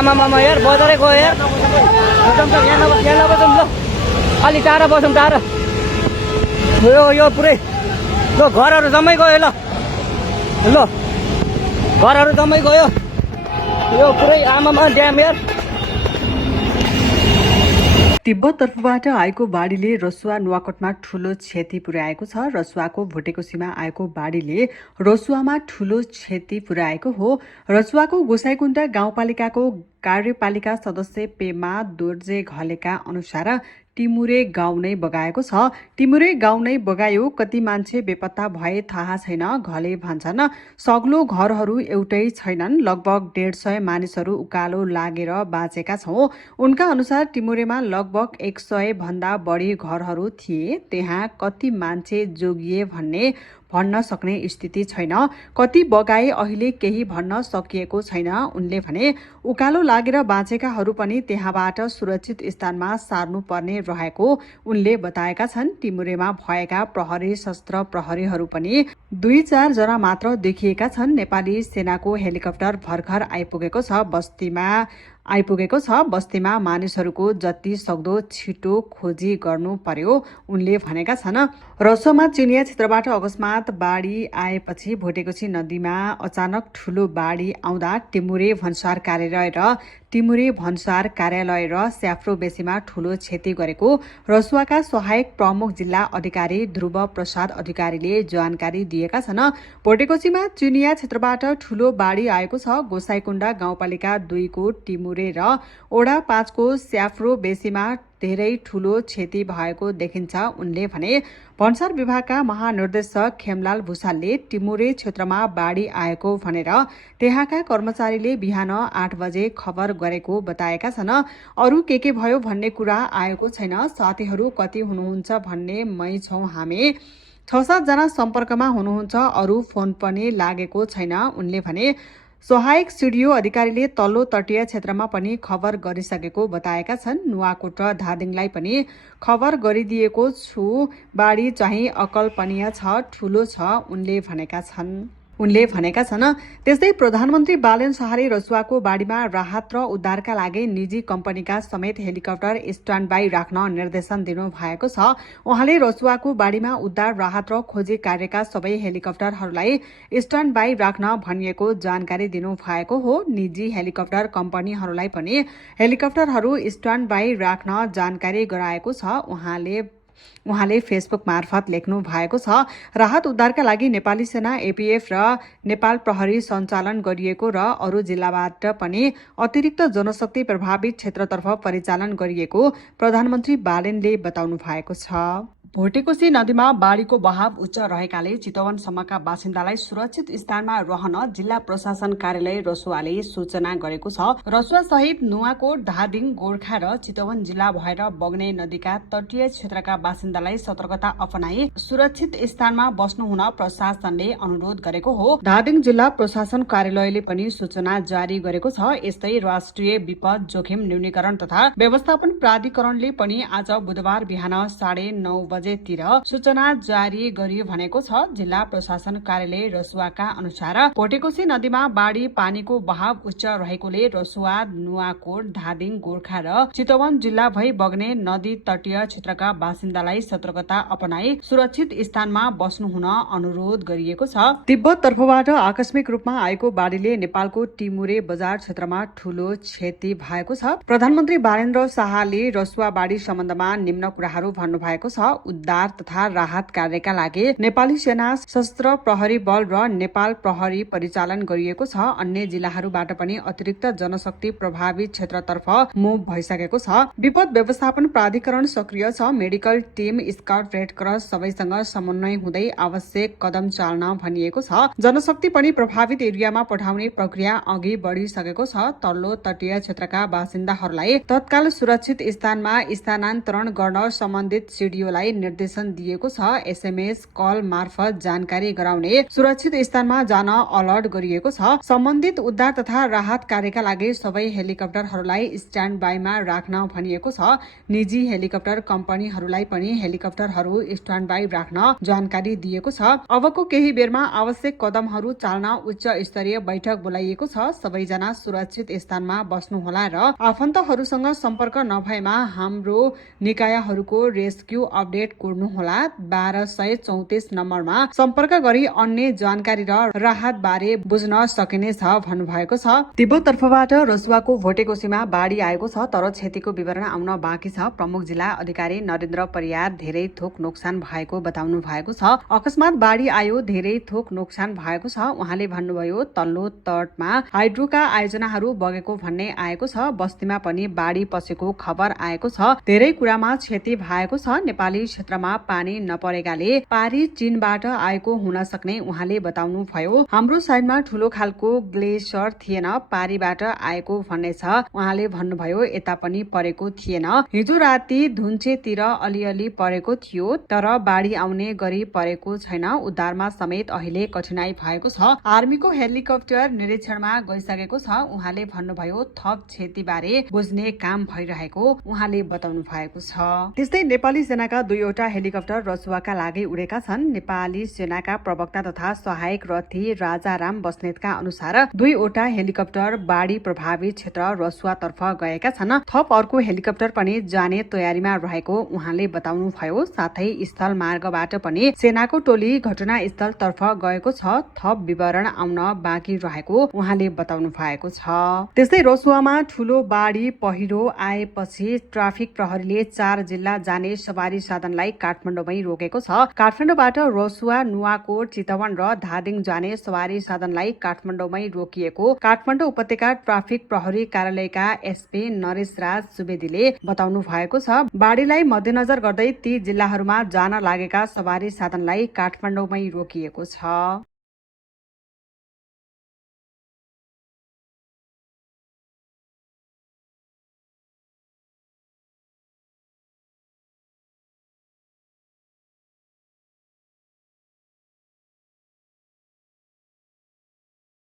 आमामामा यार बजारै गयो यार यहाँ नबसौँ ल अलि टाढा बसौँ टाढा यो पुरै ल घरहरू जम्मै गयो ल घरहरू जम्मै गयो यो पुरै आमामा ड्याम यार। तिब्बत तर्फबाट आएको बाढीले रसुवा नुवाकोटमा ठूलो क्षति पुर्याएको छ। रसुवाको भुटेकोसीमा आएको बाढीले रसुवामा ठूलो क्षति पुर्याएको हो। रसुवाको गोसाइकुण्ड गाउँपालिकाको कार्यपालिका सदस्य पेमा दोर्जे घलेका अनुसार टिमुरे गाउँ नै बगाएको छ। टिमुरे गाउँ नै बगायो, कति मान्छे बेपत्ता भए थाहा छैन। घले भन्छन् सग्लो घरहरू एउटै छैनन्, लगभग 150 मानिसहरू उकालो लागेर बाँचेका छौं। उनका अनुसार टिमुरेमा लगभग 100 भन्दा बढी घरहरू थिए। त्यहाँ कति मान्छे जोगिए भन्ने भन्न सक्ने स्थिति छैन। कति बगाए अहिले केही भन्न सकिएको छैन। उनले भने उकालो लागेर बाँचेकाहरू पनि त्यहाँबाट सुरक्षित स्थानमा सार्नु पर्ने रहेको उनले बताएका छन्। टिमुरेमा भएका प्रहरी शस्त्र प्रहरीहरू पनि 2-4 जना मात्र देखिएका छन्। नेपाली सेनाको हेलिकप्टर भर्खर आइपुगेको छ। बस्तीमा मानिसहरूको जति सक्दो छिटो खोजी गर्नु पर्यो उनले भनेका छन्। रसोमा चिनिया क्षेत्रबाट अकस्मात बाढी आएपछि भुटेकोसी नदीमा अचानक ठूलो बाढी आउँदा टिमुरे भन्सार कार्यालय र स्याफ्रो बेसीमा ठूलो क्षति गरेको रसुवाका सहायक प्रमुख जिल्ला अधिकारी ध्रुव प्रसाद अधिकारीले जानकारी दिएका छन्। भुटेकोसीमा चिनिया क्षेत्रबाट ठूलो बाढी आएको छ। गोसाइकुण्ड गाउँपालिका 2 को टिमुरे र ओडा 5 को स्याफ्रो बेसीमा धेरै ठूलो क्षति भएको देखिन्छ। उनले भने भन्सार विभागका महानिर्देशक खेमलाल भूषालले टिमुरे क्षेत्रमा बाढी आएको भनेर त्यहाँका कर्मचारीले बिहान 8 बजे खबर गरेको बताएका छन्। अरू के भयो भन्ने कुरा आएको छैन। साथीहरू कति हुनुहुन्छ भन्ने मै छौं हामी। 6-7 जना सम्पर्कमा हुनुहुन्छ, अरू फोन पनि लागेको छैन। उनले भने सहायक सिडिओ अधिकारीले तल्लो तटीय क्षेत्रमा पनि खबर गरिसकेको बताएका छन्। नुवाकोट र धादिङलाई पनि खबर गरिदिएको छु। बाढी चाहिँ अकल्पनीय छ, ठूलो छ उनले भनेका छन्। त्यस्तै प्रधानमन्त्री बालेन शाहले रसुवाको बाढीमा राहत र उद्धारका लागि निजी कम्पनीका समेत हेलिकप्टर स्ट्यान्ड बाई राख्न निर्देशन दिनु भएको छ। उहाँले रसुवाको बाढीमा उद्धार राहत र खोजी कार्यका सबै हेलिकप्टरहरूलाई स्ट्यान्ड बाई राख्न भनिएको जानकारी दिनु भएको हो। निजी हेलिकप्टर कम्पनीहरूलाई पनि हेलिकप्टरहरू स्ट्यान्ड बाई राख्न जानकारी गराएको छ। उहाँले फेसबुक मार्फत लेख्नु भएको छ। राहत उद्धारका लागि नेपाली सेना, एपीएफ र नेपाल प्रहरी सञ्चालन गरिएको र अरू जिल्लाबाट पनि अतिरिक्त जनशक्ति प्रभावित क्षेत्रतर्फ परिचालन गरिएको प्रधानमन्त्री बालेनले बताउनु भएको छ। भुटेकोसी नदीमा बाढीको बहाव उच्च रहेकाले चितवनसम्मका बासिन्दालाई सुरक्षित स्थानमा रहन जिल्ला प्रशासन कार्यालय रसुवाले सूचना गरेको छ। रसुवा सहित नुवाकोट, धादिङ, गोर्खा र चितवन जिल्ला भएर बग्ने नदीका तटीय क्षेत्रका बासिन्दालाई सतर्कता अपनाई सुरक्षित स्थानमा बस्नु हुन प्रशासनले अनुरोध गरेको हो। धादिङ जिल्ला प्रशासन कार्यालयले पनि सूचना जारी गरेको छ। यस्तै राष्ट्रिय विपद जोखिम न्यूनीकरण तथा व्यवस्थापन प्राधिकरणले पनि आज बुधबार बिहान 9:30 बजेतिर सूचना जारी गरियो भनेको छ। जिल्ला प्रशासन कार्यालय रसुवाका अनुसार भुटेकोसी नदीमा बाढी पानीको बहाव उच्च रहेकोले रसुवा, नुवाकोट, धादिङ, गोर्खा र चितवन जिल्ला भई बग्ने नदी तटीय क्षेत्रका बासिन्दालाई सतर्कता अपनाई सुरक्षित स्थानमा बस्नु हुन अनुरोध गरिएको छ। तिब्बत तर्फबाट आकस्मिक रूपमा आएको बाढीले नेपालको टिमुरे बजार क्षेत्रमा ठूलो क्षति भएको छ। प्रधानमन्त्री बालेन्द्र शाहले रसुवा बाढी सम्बन्धमा निम्न कुराहरू भन्नुभएको छ। उद्धार तथा राहत कार्यका लागि नेपाली सेना, सशस्त्र प्रहरी बल र नेपाल प्रहरी परिचालन गरिएको छ। अन्य जिल्लाहरूबाट पनि अतिरिक्त जनशक्ति प्रभावित क्षेत्रतर्फ मुभ भइसकेको छ। विपद व्यवस्थापन प्राधिकरण सक्रिय छ। Medical team, scout, red cross सबैसँग समन्वय हुँदै आवश्यक कदम चाल्न भनिएको छ। जनशक्ति पनि प्रभावित एरियामा पठाउने प्रक्रिया अघि बढिसकेको छ। तल्लो तटीय क्षेत्रका बासिन्दाहरूलाई तत्काल सुरक्षित स्थानमा स्थानान्तरण गर्न सम्बन्धित सिडिओलाई निर्देशन दिएको छ। एसएमएस कल मार्फत जानकारी गराउने, सुरक्षित स्थानमा जान अलर्ट गरिएको छ। सम्बन्धित उद्धार तथा राहत कार्यका लागि सबै हेलिकप्टरहरूलाई स्ट्यान्ड बाईमा राख्न भनिएको छ। निजी हेलिकप्टर कम्पनीहरूलाई पनि हेलिकप्टरहरू स्ट्यान्ड बाई राख्न जानकारी दिएको छ। अबको केही बेरमा आवश्यक कदमहरू चाल्न उच्च स्तरीय बैठक बोलाइएको छ। सबैजना सुरक्षित स्थानमा बस्नुहोला र आफन्तहरूसँग सम्पर्क नभएमा हाम्रो निकायहरूको रेस्क्यू अपडेट कोर्नुहोला। 1234 नम्बरमा सम्पर्क गरी अन्य जानकारी र राहत बारे बुझ्न सकिनेछ भन्नुभएको छ। तिब्बत तर्फबाट रसुवाको भोटेकोसीमा बाढी आएको छ, तर क्षतिको विवरण आउन बाँकी छ। प्रमुख जिल्ला अधिकारी नरेन्द्र परियार धेरै थोक नोक्सान भएको बताउनु भएको छ। अकस्मात बाढी आयो, धेरै थोक नोक्सान भएको छ। उहाँले भन्नुभयो, तल्लो तटमा हाइड्रोका आयोजनाहरू बगेको भन्ने आएको छ। बस्तीमा पनि बाढी पसेको खबर आएको छ। धेरै कुरामा क्षति भएको छ। नेपाली क्षेत्रमा पानी नपरेकाले पारी चीनबाट आएको हुन सक्ने उहाँले बताउनु भयो। हाम्रो साइडमा ठूलो खालको ग्लेसियर थिएन, पारीबाट आएको भन्ने छ। उहाँले भन्नुभयो, यता पनि परेको थिएन। हिजो राति धुन्चेतिर अलिअलि परेको थियो, तर बाढी आउने गरी परेको छैन। उद्धारमा समेत अहिले कठिनाई भएको छ। आर्मीको हेलिकप्टर निरीक्षणमा गइसकेको छ। उहाँले भन्नुभयो, थप क्षतिबारे बुझ्ने काम भइरहेको उहाँले बताउनु भएको छ। त्यस्तै नेपाली सेनाका 2वटा हेलिकप्टर रसुवाका लागि उडेका छन्। नेपाली सेनाका प्रवक्ता तथा सहायक रथी राजाराम बस्नेतका अनुसार 2वटा हेलिकप्टर बाढी प्रभावित क्षेत्र रसुवातर्फ गएका छन्। थप अर्को हेलिकप्टर पनि जाने तयारीमा रहेको उहाँले बताउनु भयो। साथै स्थल मार्गबाट पनि सेनाको टोली घटनास्थलतर्फ गएको छ। थप विवरण आउन बाँकी रहेको उहाँले बताउनु भएको छ। त्यस्तै रसुवामा ठूलो बाढी पहिरो आएपछि ट्राफिक प्रहरीले 4 जिल्ला जाने सवारी साधनलाई काठमाडौँमै रोकेको छ। काठमाडौँबाट रसुवा, नुवाकोट, चितवन र धादिङ जाने सवारी साधनलाई काठमाडौँमै रोकिएको काठमाडौँ उपत्यका ट्राफिक प्रहरी कार्यालयका एसपी नरेश राज सुवेदीले बताउनु भएको छ। बाढीलाई मध्यनजर गर्दै ती जिल्लाहरूमा जान लागेका सवारी साधनलाई काठमाडौँमै रोकिएको छ।